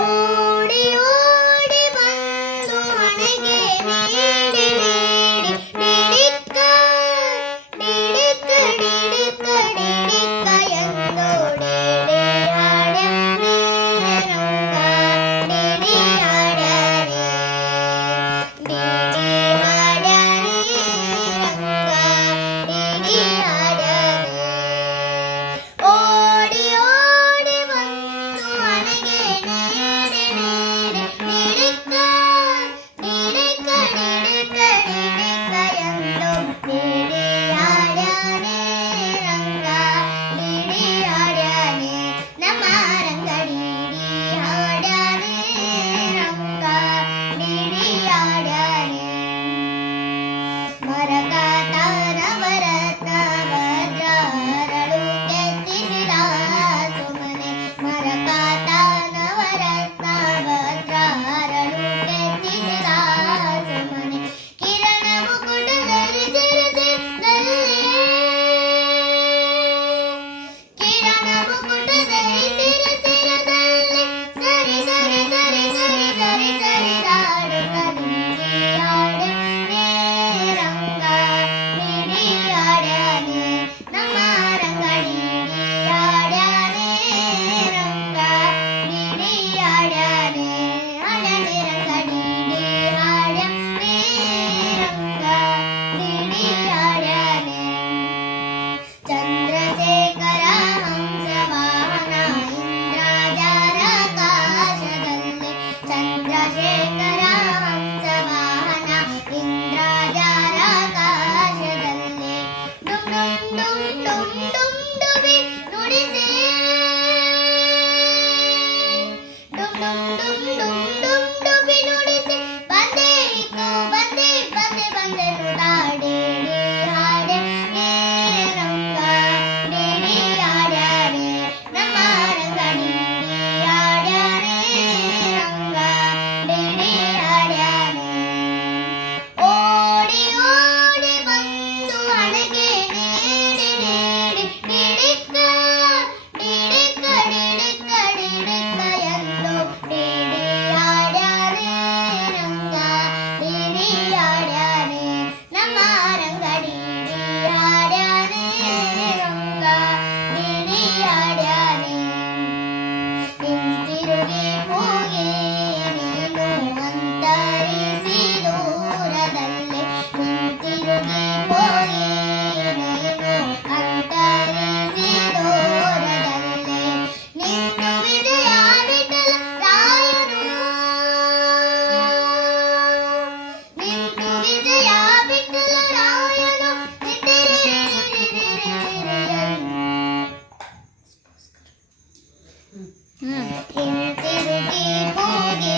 ಓಡಿ ಓಡಿ ಬಂದು ಹಣೆಗೆ ನೀಡಿ ನೀಡಿ ನೀಡಿಕ್ಕ ನೀಡಿಕ್ಕ ನೀಡಿಕ್ಕ ನೀಡಿಕ್ಕ ಎಂದೋಡಿ ಹಾಡ್ಯಾನೆ ರಂಗ ನೀಡಿ ಹಾಡ್ಯಾನೆ ನೀಡಿ ಹಾಡ್ಯಾನೆ ರಂಗ ನೀಡಿ ಹಾಡ್ಯಾನೆ ಓಡಿ ಓಡಿ ಬಂದು ಹಣೆಗೆ ನೀಡಿ ನೀಡಿ ನೀಡಿಕ್ಕ ನೀಡಿಕ್ಕ ನೀಡಿಕ್ಕ ನೀಡಿಕ್ಕ ಎಂದು ನೀಡಿ ಹಾಡ್ಯಾನೆ ರಂಗ ನೀಡಿ ಹಾಡ್ಯಾನೆ ನಮ್ಮ ರಂಗ ನೀಡಿ ಹಾಡ್ಯಾನೆ ರಂಗ ನೀಡಿ ಹಾಡ್ಯಾನೆ ಮರಕಾತನ ವರತ್ನ ವಜ್ರಹರಳು ಕೆತ್ತಿಸಿದ ಸುಮನೆ ಮರಕಾತನ ವರತ್ನ ವಜ್ರಹರಳು ಕೆತ್ತಿಸಿದ ಸುಮನೆ ಕಿರಣ ಮುಕುಟ ಧರಿಸಿರದಲ್ಲಿ ಕಿರಣ ಮುಕುಟ ಧರಿಸಿರದಲ್ಲಿ ಸರಿ ಸರಿ ಸರಿ ಸರಿ ಸರಿ ಸರಿ ದಾಡುತ್ತ ನೀಡಿ ಹಾಡ್ಯಾನೆ ರಂಗ ನೀಡಿ ಹಾಡ್ಯಾನೆ ನಮ್ಮ ರಂಗ ನೀಡಿ ಹಾಡ್ಯಾನೆ ರಂಗ ನೀಡಿ ಹಾಡ್ಯಾನೆ ಹಾಡ್ಯಾನೆ ರಂಗ ನೀಡಿ ಹಾಡ್ಯಾನೆ ರಂಗ ನೀಡಿ ಹಾಡ್ಯಾನೆ ಚಂದ್ರಶೇಖರ ಹಂಸವಾಹನ ಇಂದ್ರಜಾರಕಾಶದಲ್ಲಿ ಚಂದ್ರಶೇಖರ ಹಂಸವಾಹನ ಇಂದ್ರಜಾರಕಾಶದಲ್ಲಿ ಡುಂ ಡುಂ ಡುಂ ಡುಂ ಡುಬಿ ನುಡಿಸಿ ಡುಂ ಡುಂ ಡುಂ ಡುಂ ಡುಂ ಡುಬಿ ನುಡಿಸಿ ಬಂದೇಕು ಬಂದೆ ಬಂದೆ ಬಂದೆ ನುಡಾಡೇಡಿ ಹಾಡ್ಯಾನೆ ರಂಗ ನೀಡಿ ಹಾಡ್ಯಾನೆ ನಮ್ಮ ರಂಗ ನೀಡಿ ಹಾಡ್ಯಾನೆ ರಂಗ ನೀಡಿ ಹಾಡ್ಯಾನೆ ಓಡಿ ಓಡಿ ಬಂದು ಹಣೆಗೆ ನೀಡಿ ನೀಡಿ ನೀಡಿಕ್ಕ ನೀಡಿಕ್ಕ ನೀಡಿಕ್ಕ ನೀಡಿಕ್ಕ ಎಂದು ನೀಡಿ ಹಾಡ್ಯಾನೆ ರಂಗ ನೀಡಿ ಹಾಡ್ಯಾನೆ ನಮ್ಮ ರಂಗ ನೀಡಿ ಹಾಡ್ಯಾನೆ ರಂಗ ನೀಡಿ ಹಾಡ್ಯಾನೆ ಹಿಂತಿರುಗಿ ಹೋಗಿ ನೀನು ಅಂತರಿಸಿ ದೂರದಲ್ಲಿ ಹಿಂತಿರುಗಿ ಹೋಗಿ ನೀನು ಅಂತರಿಸಿ ದೂರದಲ್ಲಿ ನಿಂತು ವಿಜಯ ವಿಠಲ ರಾಯನು ನಿಂತು ವಿಜಯ ವಿಠಲ ರಾಯನು ಹಿಂತಿರುಗಿ ಹೋಗಿ